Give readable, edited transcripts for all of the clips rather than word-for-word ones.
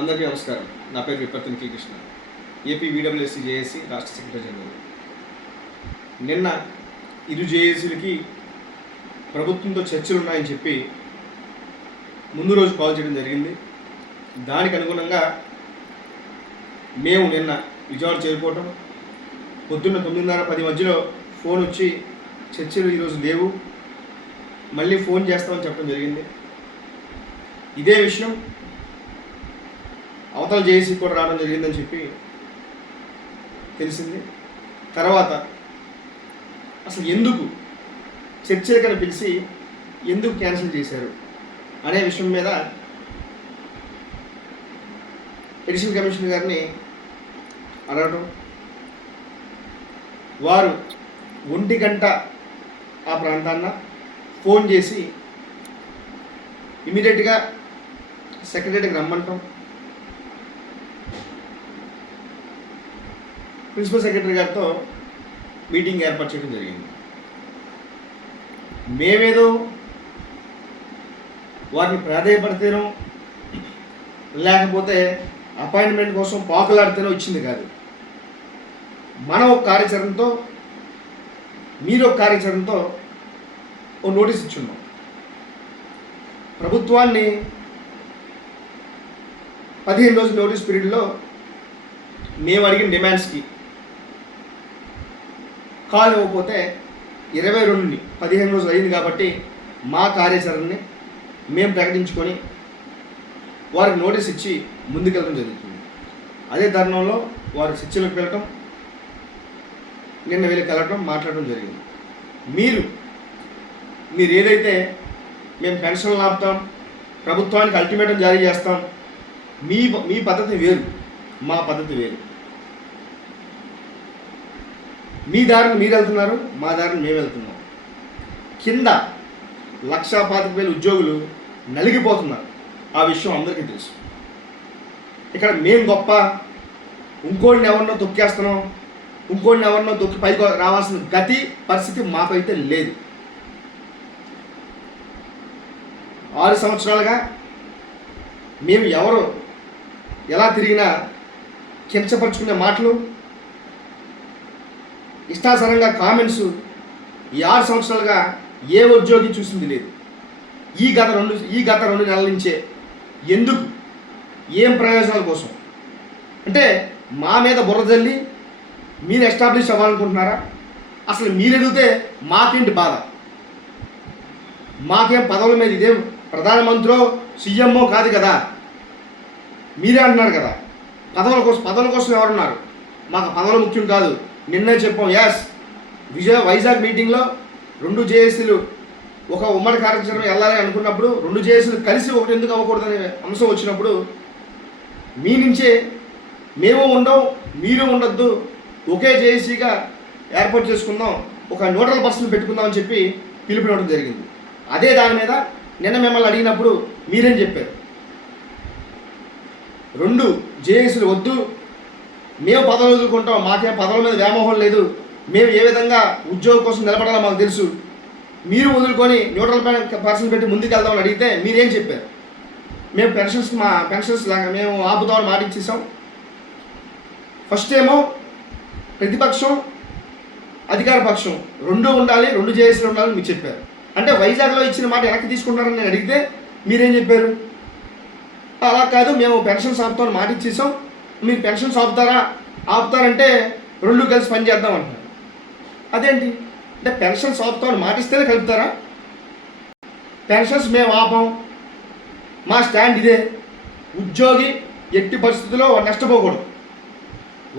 అందరికీ నమస్కారం. నా పేరు విపర్తి కృష్ణ, ఏపీ వీడబ్ల్యూఎస్సీ జేఏసీ రాష్ట్ర సెక్రటరీ జనరల్. నిన్న ఇరు జేఏసీలకి ప్రభుత్వంతో చర్చలు ఉన్నాయని చెప్పి ముందు రోజు కాల్ చేయడం జరిగింది. దానికి అనుగుణంగా మేము నిన్న విజయవాడ చేరుకోవటం, పొద్దున్న 9:30-10 మధ్యలో ఫోన్ వచ్చి చర్చలు ఈరోజు లేవు, మళ్ళీ ఫోన్ చేస్తామని చెప్పడం జరిగింది. ఇదే విషయం అవతల జేఏసీ కూడా రావడం జరిగిందని చెప్పి తెలిసింది. తర్వాత అసలు ఎందుకు చర్చలకని పిలిచి ఎందుకు క్యాన్సిల్ చేశారు అనే విషయం మీద ఎడిషనల్ కమిషనర్ గారిని అడగటం, వారు 1 గంట ఆ ప్రాంతాన్న ఫోన్ చేసి ఇమీడియట్గా సెక్రటరీకి రమ్మంటాం, ప్రిన్సిపల్ సెక్రటరీ గారితో మీటింగ్ ఏర్పాటు చేయడం జరిగింది. మేమేదో వారిని ప్రాధాన్యపడితేనో లేకపోతే అపాయింట్మెంట్ కోసం పాకులాడితేనో ఇచ్చింది కాదు. మనం ఒక కార్యాచరణతో, మీరు ఒక కార్యాచరణతో ఓ నోటీస్ ఇచ్చున్నాం. ప్రభుత్వాన్ని 15 రోజుల నోటీస్ పీరియడ్లో మేము అడిగిన డిమాండ్స్కి కాల్ ఇవ్వకపోతే 22ని 15 రోజులు అయింది కాబట్టి మా కార్యాచరణని మేము ప్రకటించుకొని వారికి నోటీస్ ఇచ్చి ముందుకెళ్ళడం జరుగుతుంది. అదే తరుణంలో వారు చర్చలకు వెళ్ళటం, నిన్న వీళ్ళకి వెళ్ళటం, మాట్లాడటం జరిగింది. మీరు ఏదైతే మేము పెన్షన్లు ఆపుతాం, ప్రభుత్వానికి అల్టిమేటం జారీ చేస్తాం, మీ పద్ధతి వేరు, మా పద్ధతి వేరు. మీ దారిని మీరు వెళ్తున్నారు, మా దారిని మేము వెళ్తున్నాం. కింద 1,25,000 ఉద్యోగులు నలిగిపోతున్నారు. ఆ విషయం అందరికీ తెలుసు. ఇక్కడ మేము గొప్ప, ఇంకోడిని ఎవరినో తొక్కేస్తున్నాం, ఇంకోడిని ఎవరినో తొక్కి పైకి రావాల్సిన గతి పరిస్థితి మాకైతే లేదు. 6 సంవత్సరాలుగా మేము ఎవరు ఎలా తిరిగినా కించపరుచుకునే మాటలు, ఇష్టాసరంగా కామెంట్స్ ఈ 6 సంవత్సరాలుగా ఏ ఉద్యోగి చూసింది లేదు. ఈ గత 2 నెలల నుంచే ఎందుకు, ఏం ప్రయోజనాల కోసం అంటే మా మీద బుర్ర జల్లి మీరు ఎస్టాబ్లిష్ అవ్వాలనుకుంటున్నారా? అసలు మీరు అడిగితే మాకేంటి బాధ? మాకేం పదవుల మీద, ఇదేం ప్రధానమంత్రో సీఎంఓ కాదు కదా. మీరే అంటున్నారు కదా పదవుల కోసం ఎవరున్నారు? మాకు పదవులు ముఖ్యం కాదు. నిన్నే చెప్పాం. వైజాగ్ మీటింగ్లో 2 జేఏసీలు ఒక ఉమ్మడి కార్యాచరణ వెళ్ళాలి అనుకున్నప్పుడు 2 జేఏసీలు కలిసి ఒకటి ఎందుకు అవ్వకూడదనే అంశం వచ్చినప్పుడు మీ నుంచే మేము ఉండవు, మీరు ఉండొద్దు, ఒకే జేఏసీగా ఏర్పాటు చేసుకుందాం, ఒక న్యూట్రల్ పర్సన్ పెట్టుకుందాం అని చెప్పి పిలుపునివ్వడం జరిగింది. అదే దాని మీద నిన్న మిమ్మల్ని అడిగినప్పుడు మీరేం చెప్పారు? 2 జేఏసీలు వద్దు, మేము పదవులు వదులుకుంటాం, మాకేం పదవుల మీద వ్యామోహం లేదు, మేము ఏ విధంగా ఉద్యోగం కోసం నిలబడాలో మాకు తెలుసు, మీరు వదులుకొని న్యూట్రల్ పర్సన్ పెట్టి ముందుకు వెళ్దామని అడిగితే మీరేం చెప్పారు? మేము మా పెన్షన్స్ లాగా మేము ఆపుదామని మాట ఇచ్చేసాం. ఫస్ట్ ఏమో ప్రతిపక్షం, అధికార పక్షం 2 ఉండాలి, 2 జేఏసీలు ఉండాలని మీరు చెప్పారు. అంటే వైజాగ్లో ఇచ్చిన మాట వెనక్కి తీసుకుంటారని నేను అడిగితే మీరేం చెప్పారు? అలా కాదు, మేము పెన్షన్స్ ఆపుతామని మాట ఇచ్చేసాం, మీరు పెన్షన్స్ ఆపుతారంటే 2 కలిసి పనిచేద్దాం అంటున్నారు. అదేంటి అంటే పెన్షన్స్ ఆపుతామని మాటిస్తేనే కలుపుతారా? పెన్షన్స్ మేము ఆపాం, మా స్టాండ్ ఇదే. ఉద్యోగి ఎట్టి పరిస్థితుల్లో నష్టపోకూడదు.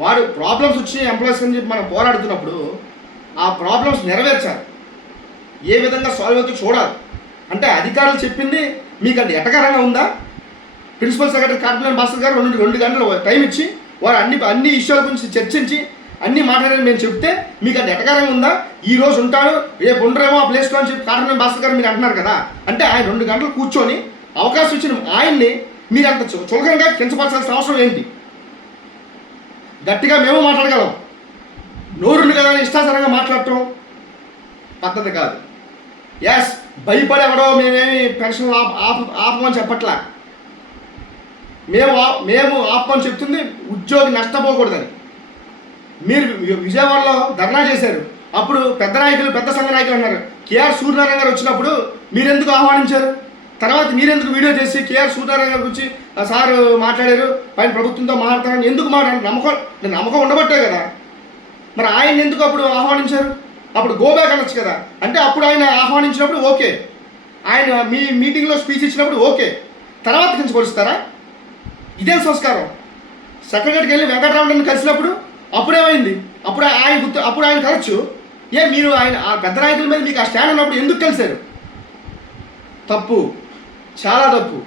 వాడు ప్రాబ్లమ్స్ వచ్చి ఎంప్లాయీస్ అని చెప్పి మనం పోరాడుతున్నప్పుడు ఆ ప్రాబ్లమ్స్ నెరవేర్చాలి, ఏ విధంగా సాల్వ్ అవుతుందో చూడాలి. అంటే అధికారులు చెప్పింది మీకు అది ఎటకారంగా ఉందా? ప్రిన్సిపల్ సెక్రటరీ కాటమనేని భాస్కర్ గారు 2 గంటలు టైం ఇచ్చి వారు అన్ని విషయాల గురించి చర్చించి అన్నీ మాట్లాడారని మేము చెప్తే మీకు అది ఎటకారంగా ఉందా? ఈ రోజు ఉంటాడు, రేపు ఉండరేమో ఆ ప్లేస్లో అని చెప్పి కాటమనేని భాస్కర్ గారు మీరు అంటున్నారు కదా. అంటే ఆయన 2 గంటలు కూర్చొని అవకాశం ఇచ్చిన ఆయన్ని మీరు అంత చులకనగా కించపరచాల్సిన అవసరం ఏంటి? గట్టిగా మేము మాట్లాడగలం, నోరుంది కదా అని ఇష్టాసరంగా మాట్లాడటం పద్ధతి కాదు. భయపడి ఎవడో మేమేమి పెన్షన్ ఆపమని చెప్పట్లా. మేము ఆపమని చెప్తుంది ఉద్యోగి నష్టపోకూడదని. మీరు విజయవాడలో ధర్నా చేశారు, అప్పుడు పెద్ద నాయకులు పెద్ద సంఘ నాయకులు అన్నారు. కేఆర్ సూర్యనారాయణ గారు వచ్చినప్పుడు మీరెందుకు ఆహ్వానించారు? తర్వాత మీరెందుకు వీడియో చేసి కేఆర్ సూర్యనారాయణ గారి గురించి సార్ మాట్లాడారు, పైన ప్రభుత్వంతో మాట్లాడతారని ఎందుకు మాట్లాడారు? నమ్మకం ఉండబట్టే కదా. మరి ఆయన ఎందుకు అప్పుడు ఆహ్వానించారు? అప్పుడు గోబ్యాక్ అనొచ్చు కదా. అంటే అప్పుడు ఆయన ఆహ్వానించినప్పుడు ఓకే, ఆయన మీ మీటింగ్లో స్పీచ్ ఇచ్చినప్పుడు ఓకే, తర్వాత కించపరుస్తారా? ఇదేం సంస్కారం? సెక్రటరీకి వెళ్ళి వెంకటరామని కలిసినప్పుడు అప్పుడేమైంది? అప్పుడు ఆయన కలవచ్చు. మీరు ఆయన ఆ పెద్ద నాయకుల మీద మీకు ఆ స్టాండ్ ఉన్నప్పుడు ఎందుకు కలిశారు? తప్పు, చాలా తప్పు.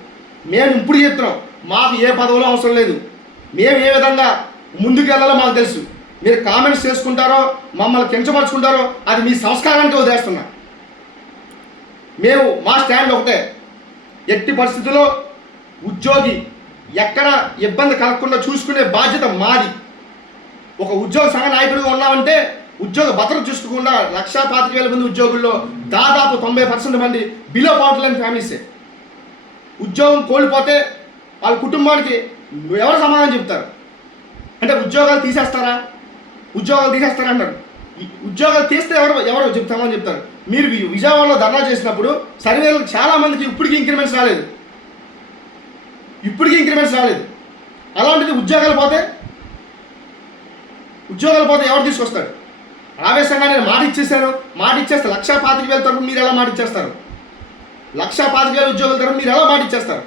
మేము ఇప్పుడు చెప్తున్నాం, మాకు ఏ పదవులు అవసరం లేదు. మేము ఏ విధంగా ముందుకు వెళ్ళాలో మాకు తెలుసు. మీరు కామెంట్స్ చేసుకుంటారో మమ్మల్ని కించపరుచుకుంటారో అది మీ సంస్కారానికి వదిలేస్తున్నా. మా స్టాండ్ ఒకటే, ఎట్టి పరిస్థితుల్లో ఉద్యోగి ఎక్కడ ఇబ్బంది కలగకుండా చూసుకునే బాధ్యత మాది. ఒక ఉద్యోగ సంఘ నాయకుడిగా ఉన్నామంటే ఉద్యోగ భద్రత చూసుకోకుండా 1,25,000 మంది ఉద్యోగుల్లో దాదాపు 90% మంది బిలో పవర్టీ లైన్ ఫ్యామిలీసే. ఉద్యోగం కోల్పోతే వాళ్ళ కుటుంబానికి ఎవరు సమాధానం చెప్తారు? అంటే ఉద్యోగాలు తీసేస్తారా అంటారు. ఉద్యోగాలు తీస్తే ఎవరు సమాధానం చెప్తారు? మీరు విజయవాడలో ధర్నా చేసినప్పుడు సర్వేలు చాలామందికి ఇప్పటికీ ఇంక్రిమెంట్స్ రాలేదు. అలాంటిది ఉద్యోగాలు పోతే ఎవరు తీసుకొస్తాడు? ఆవేశంగా నేను మాట ఇచ్చేస్తే 1,25,000 తరఫున మీరు ఎలా మాట ఇచ్చేస్తారు? 1,25,000 ఉద్యోగుల తరఫున మీరు ఎలా మాట ఇచ్చేస్తారు?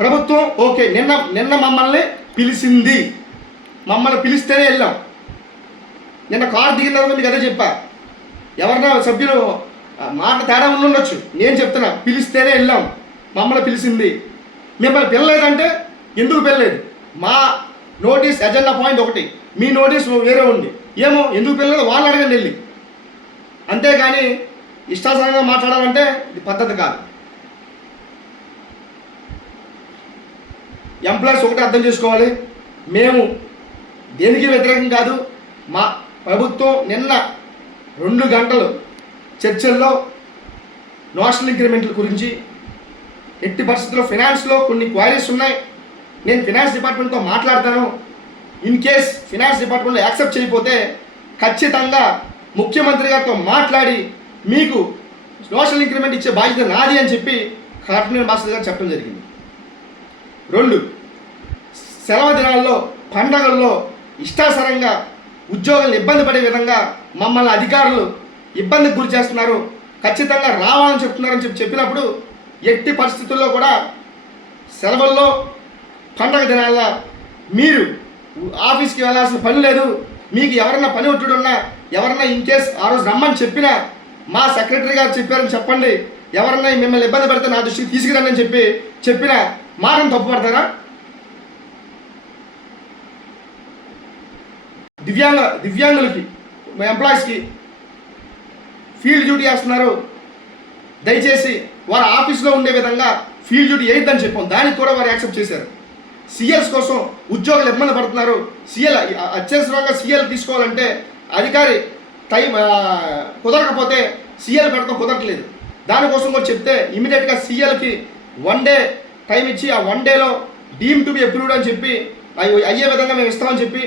ప్రభుత్వం ఓకే, నిన్న మమ్మల్ని పిలిచింది, మమ్మల్ని పిలిస్తేనే వెళ్ళాం. నిన్న కారు దిగిన తర్వాత మీకు అదే చెప్పా. ఎవరైనా సభ్యులు మాట తేడా ఉండొచ్చు, నేను చెప్తున్నా, పిలిస్తేనే వెళ్ళాం, మమ్మల్ని పిలిచింది. మిమ్మల్ని పిల్లలేదంటే ఎందుకు పిల్లలేదు? మా నోటీస్ ఎజెండా పాయింట్ ఒకటి, మీ నోటీస్ వేరే ఉంది. ఏమో ఎందుకు పిల్లలేదు వాళ్ళు అడగండి వెళ్ళి. అంతేగాని ఇష్టాసరంగా మాట్లాడాలంటే ఇది పద్ధతి కాదు. ఎంప్లాయీస్ ఒకటి అర్థం చేసుకోవాలి, మేము దేనికి వ్యతిరేకం కాదు. మా ప్రభుత్వం నిన్న 2 గంటలు చర్చల్లో నోషనల్ ఇంక్రిమెంట్ల గురించి, ఎట్టి పరిస్థితుల్లో ఫినాన్స్లో కొన్ని క్వైరీస్ ఉన్నాయి, నేను ఫినాన్స్ డిపార్ట్మెంట్తో మాట్లాడతాను, ఇన్ కేస్ ఫినాన్స్ డిపార్ట్మెంట్లో యాక్సెప్ట్ చేయకపోతే ఖచ్చితంగా ముఖ్యమంత్రి గారితో మాట్లాడి మీకు సోషల్ ఇంక్రిమెంట్ ఇచ్చే బాధ్యత నాది అని చెప్పి కార్పొరేషన్ మాస్టర్ గారు చెప్పడం జరిగింది. 2, సెలవు దినాల్లో పండగల్లో ఇష్టాసరంగా ఉద్యోగులను ఇబ్బంది పడే విధంగా మమ్మల్ని అధికారులు ఇబ్బందికి గురి చేస్తున్నారు, ఖచ్చితంగా రావాలని చెప్తున్నారని చెప్పినప్పుడు ఎట్టి పరిస్థితుల్లో కూడా సెలవుల్లో పండగ దినాల్లో మీరు ఆఫీస్కి వెళ్ళాల్సిన పని లేదు. మీకు ఎవరన్నా పని ఒత్తిడున్నా, ఎవరన్నా ఇన్ కేస్ ఆ రోజు రమ్మని చెప్పినా మా సెక్రటరీ గారు చెప్పారని చెప్పండి, ఎవరన్నా మిమ్మల్ని ఇబ్బంది పడితే నా దృష్టికి తీసుకురండి అని చెప్పిన మాటను తప్పుపడతారా? దివ్యాంగులకి ఎంప్లాయీస్కి ఫీల్డ్ డ్యూటీ చేస్తున్నారు, దయచేసి వారు ఆఫీస్లో ఉండే విధంగా ఫీల్డ్ డ్యూటీ వేయద్దని చెప్పాం, దానికి కూడా వారు యాక్సెప్ట్ చేశారు. సిఎల్స్ కోసం ఉద్యోగులు ఇబ్బంది పడుతున్నారు, అత్యవసరంగా సిఎల్ తీసుకోవాలంటే అధికారి టైం కుదరకపోతే సిఎల్ పెడతాం, కుదరట్లేదు. దానికోసం కూడా చెప్తే ఇమీడియట్గా సిఎల్కి 1 డే టైం ఇచ్చి ఆ 1 డేలో డీమ్ టు బి అప్రూవ్డ్ అని చెప్పి అయ్యే విధంగా మేము ఇస్తామని చెప్పి,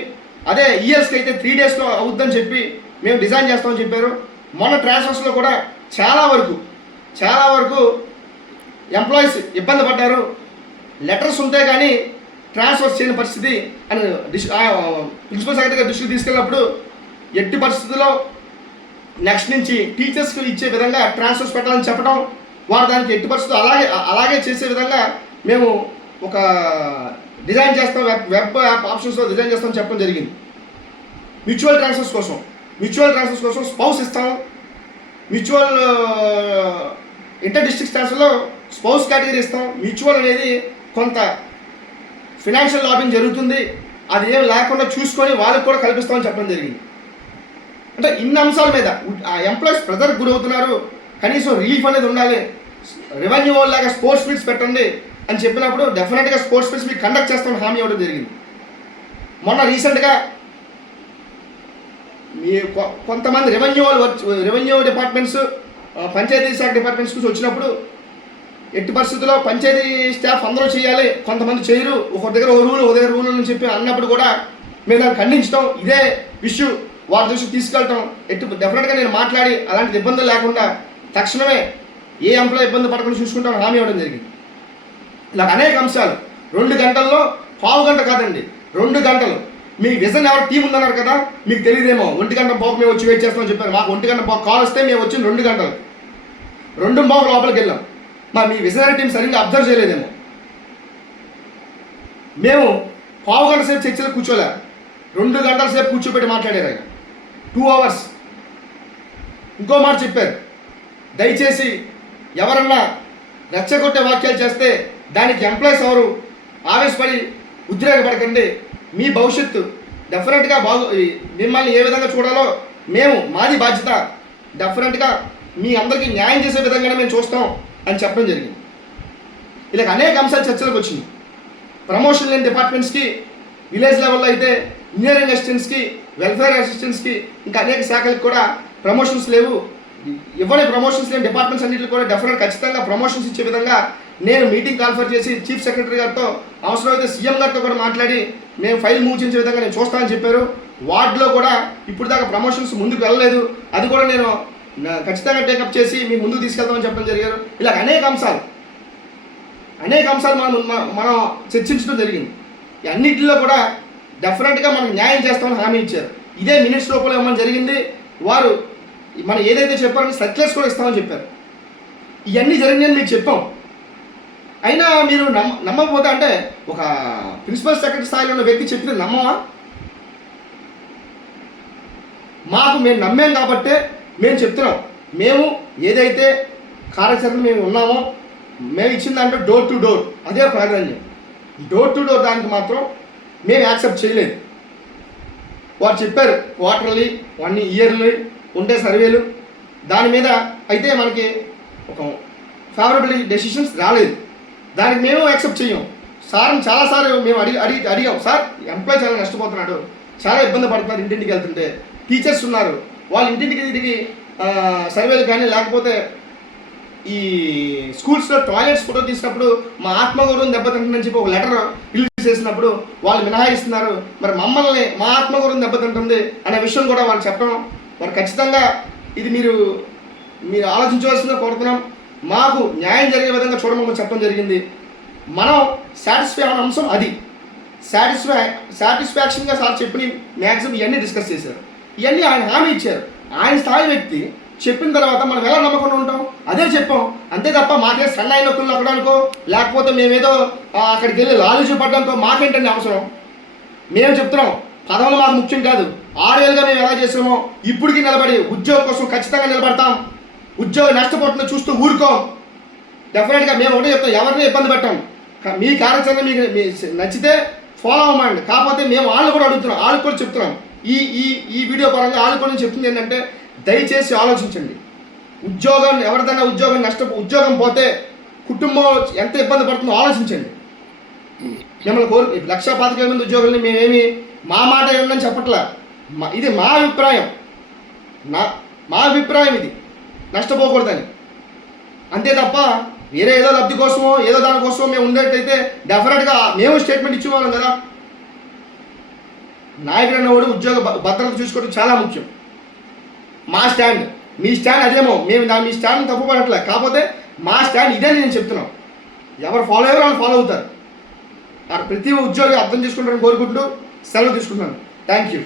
అదే ఈఎల్స్కి అయితే 3 డేస్లో అవుద్దని చెప్పి మేము డిజైన్ చేస్తామని చెప్పారు. మొన్న ట్రాన్స్ఫర్స్లో కూడా చాలా వరకు ఎంప్లాయీస్ ఇబ్బంది పడ్డారు, లెటర్స్ ఉంటే కానీ ట్రాన్స్ఫర్ చేయని పరిస్థితి అని ప్రిన్సిపల్ సెక్రటరీ గారి దృష్టికి తీసుకెళ్ళినప్పుడు ఎట్టి పరిస్థితుల్లో నెక్స్ట్ నుంచి టీచర్స్కి ఇచ్చే విధంగా ట్రాన్స్ఫర్స్ పెట్టాలని చెప్పడం, వారు దానికి ఎట్టి పరిస్థితులు అలాగే చేసే విధంగా మేము ఒక డిజైన్ చేస్తాం, వెబ్ యాప్ ఆప్షన్స్లో డిజైన్ చేస్తామని చెప్పడం జరిగింది. మ్యూచువల్ ట్రాన్స్ఫర్స్ కోసం స్పౌస్ ఇస్తాం, మ్యూచువల్ ఇంటర్ డిస్ట్రిక్ట్ ట్రాన్స్ఫర్లో స్పౌస్ కేటగిరీ ఇస్తాం. మ్యూచువల్ అనేది కొంత ఫినాన్షియల్ లాబింగ్ జరుగుతుంది, అది ఏం లేకుండా చూసుకొని వాళ్ళకి కూడా కల్పిస్తామని చెప్పడం జరిగింది. అంటే ఇన్ని అంశాల మీద ఆ ఎంప్లాయీస్ ప్రెజర్కి గురవుతున్నారు, కనీసం రిలీఫ్ అనేది ఉండాలి, రెవెన్యూ లాగా స్పోర్ట్స్ మీట్స్ పెట్టండి అని చెప్పినప్పుడు డెఫినెట్గా స్పోర్ట్స్ మీట్స్ మీకు కండక్ట్ చేస్తామని హామీ ఇవ్వడం జరిగింది. మొన్న రీసెంట్గా మీ కొంతమంది రెవెన్యూ డిపార్ట్మెంట్స్, పంచాయతీ శాఖ డిపార్ట్మెంట్స్ నుంచి వచ్చినప్పుడు ఎట్టి పరిస్థితుల్లో పంచాయతీ స్టాఫ్ అందరూ చేయాలి, కొంతమంది చేయరు, ఒక దగ్గర ఒక దగ్గర రూల్ అని చెప్పి అన్నప్పుడు కూడా మేము దాన్ని ఖండించడం, ఇదే ఇష్యూ వారి దృష్టికి తీసుకెళ్ళటం, డెఫినెట్గా నేను మాట్లాడి అలాంటి ఇబ్బందులు లేకుండా తక్షణమే ఏ ఎంప్లాయ్ ఇబ్బంది పడకుండా చూసుకుంటామని హామీ ఇవ్వడం జరిగింది. ఇలా అనేక అంశాలు 2 గంటల్లో, పావు గంట కాదండి 2 గంటలు. మీ విజన్ ఎవరు టీం ఉందన్నారు కదా, మీకు తెలియదేమో. 1 గంట పోకు మేము వచ్చి వెయిట్ చేస్తామని చెప్పారు. మాకు 1 గంట పోకు కాల్ వస్తే మేము వచ్చిన 2 గంటలు 2:15 లోపలికి వెళ్ళాం. మీ విజనరీ టీం సరిగ్గా అబ్జర్వ్ చేయలేదేమో. మేము పావు గంట సేపు చర్చలు కూర్చోలే, 2 గంటల సేపు కూర్చోబెట్టి మాట్లాడారు ఆయన, 2 hours. ఇంకో మాట చెప్పారు, దయచేసి ఎవరన్నా రెచ్చగొట్టే వాక్యాలు చేస్తే దానికి ఎంప్లాయీస్ ఎవరు ఆవేశపడి ఉద్రేకపడకండి, మీ భవిష్యత్తు డెఫినెట్గా మిమ్మల్ని ఏ విధంగా చూడాలో మాది బాధ్యత, డెఫినెట్గా మీ అందరికీ న్యాయం చేసే విధంగానే మేము చూస్తాం అని చెప్పడం జరిగింది. ఇలా అనేక అంశాలు చర్చలకు వచ్చింది. ప్రమోషన్ లేని డిపార్ట్మెంట్స్కి, విలేజ్ లెవెల్లో అయితే ఇంజనీరింగ్ అసిస్టెంట్స్కి, వెల్ఫేర్ అసిస్టెంట్స్కి, ఇంకా అనేక శాఖలకు కూడా ప్రమోషన్స్ లేవు. ఇవ్వని ప్రమోషన్స్ లేని డిపార్ట్మెంట్స్ అన్నింటికి కూడా డెఫినెట్ ఖచ్చితంగా ప్రమోషన్స్ ఇచ్చే విధంగా నేను మీటింగ్ కాన్ఫర్ చేసి చీఫ్ సెక్రటరీ గారితో, అవసరమైతే సీఎం గారితో కూడా మాట్లాడి మేము ఫైల్ మూవ్ చేసే విధంగా నేను చూస్తానని చెప్పారు. వార్డులో కూడా ఇప్పుడు దాకా ప్రమోషన్స్ ముందుకు వెళ్ళలేదు, అది కూడా నేను ఖచ్చితంగా టేకప్ చేసి మీ ముందుకు తీసుకెళ్తామని చెప్పడం జరిగారు. ఇలా అనేక అంశాలు మనం చర్చించడం జరిగింది. అన్నింటిలో కూడా డెఫినెట్గా మనకు న్యాయం చేస్తామని హామీ ఇచ్చారు. ఇదే మినిట్స్ లోపల ఇవ్వమని జరిగింది. వారు మనం ఏదైతే చెప్పారో సర్క్యులర్స్ కూడా ఇస్తామని చెప్పారు. ఇవన్నీ జరిగినాయని మీకు చెప్పాం. అయినా మీరు నమ్మకపోతే, అంటే ఒక ప్రిన్సిపల్ సెక్రటరీ స్థాయిలో ఉన్న వ్యక్తి చెప్పిన నమ్మమా? మేము నమ్మాం కాబట్టే మేము చెప్తున్నాం. మేము ఏదైతే కార్యాచరణ మేము ఉన్నామో, మేము ఇచ్చిన దాంట్లో డోర్ టు డోర్ అదే ప్రాధాన్యం. డోర్ టు డోర్ దానికి మాత్రం మేము యాక్సెప్ట్ చేయలేదు. వారు చెప్పారు క్వార్టర్లీ, 1 ఇయర్లీ ఉండే సర్వేలు, దాని మీద అయితే మనకి ఒక ఫేవరబుల్ డెసిషన్స్ రాలేదు. దానికి మేము యాక్సెప్ట్ చేయం. సార్ని చాలాసార్లు మేము అడిగాం, సార్ ఎంప్లాయ్ చాలా నష్టపోతున్నాడు, చాలా ఇబ్బంది పడుతున్నారు, ఇంటింటికి వెళ్తుంటే టీచర్స్ ఉన్నారు, వాళ్ళ ఇంటింటికి సర్వేలు కానీ లేకపోతే ఈ స్కూల్స్లో టాయిలెట్స్ ఫోటో తీసినప్పుడు మా ఆత్మగౌరవం దెబ్బతింటుందని చెప్పి ఒక లెటర్ రిలీజ్ చేసినప్పుడు వాళ్ళు మినహాయిస్తున్నారు. మరి మమ్మల్ని మా ఆత్మగౌరవం దెబ్బతింటుంది అనే విషయం కూడా వాళ్ళు చెప్పడం, మరి ఖచ్చితంగా ఇది మీరు ఆలోచించవలసిందిగా కోరుతున్నాం. మాకు న్యాయం జరిగే విధంగా చూడమని చెప్పడం జరిగింది. మనం సాటిస్ఫై అనే అంశం అది. సాటిస్ఫాక్షన్గా సార్ చెప్పిన మ్యాక్సిమం ఇవన్నీ డిస్కస్ చేశారు. ఇవన్నీ ఆయన హామీ ఇచ్చారు. ఆయన స్థాయి వ్యక్తి చెప్పిన తర్వాత మనం ఎలా నమ్మకుండా ఉంటాం? అదే చెప్పాం, అంతే తప్ప మాకే సన్నాయి నొక్కులు నొక్కడానికో లేకపోతే మేమేదో అక్కడికి వెళ్ళి లాలూచి పడ్డానికో మాకేంటండి అవసరం? మేము చెప్తున్నాం, పదవులు మాకు ముఖ్యం కాదు. 6 ఏళ్ళుగా మేము ఎలా చేసామో ఇప్పటికీ నిలబడి ఉద్యోగం కోసం ఖచ్చితంగా నిలబడతాం. ఉద్యోగం నష్టపోతుందో చూస్తూ ఊరుకోం. డెఫినెట్గా మేము ఒకటే చెప్తాం, ఎవరిని ఇబ్బంది పెట్టాం. మీ కార్యాచరణ మీకు నచ్చితే ఫాలో అవ్వమండి. కాకపోతే మేము వాళ్ళు కూడా అడుగుతున్నాం, వాళ్ళకి కూడా చెప్తున్నాం. ఈ వీడియో పరంగా వాళ్ళు కూడా చెప్తుంది ఏంటంటే, దయచేసి ఆలోచించండి. ఎవరిదైనా ఉద్యోగం పోతే కుటుంబం ఎంత ఇబ్బంది పడుతుందో ఆలోచించండి. మిమ్మల్ని 1,25,000 మంది ఉద్యోగుల్ని మేమేమి మా మాట ఏమని చెప్పట్లా. ఇది మా అభిప్రాయం, మా అభిప్రాయం ఇది, నష్టపోకూడదని. అంతే తప్ప వేరే ఏదో లబ్ధి కోసమో ఏదో దానికోసమో మేము ఉండేటైతే డెఫినెట్గా మేము స్టేట్మెంట్ ఇచ్చేవాళ్ళం కదా. నాయకుడు అన్నవాడు ఉద్యోగ భద్రత చూసుకోవడం చాలా ముఖ్యం. మా స్టాండ్, మీ స్టాండ్ అదేమో, మేము మీ స్టాండ్ తప్పు పడట్లే. కాకపోతే మా స్టాండ్ ఇదే నేను చెప్తున్నాం. ఎవరు ఫాలో అయ్యారో వాళ్ళు ఫాలో అవుతారు. ప్రతి ఉద్యోగి అర్థం చేసుకుంటారని కోరుకుంటూ సెలవు తీసుకుంటున్నాను. Thank you.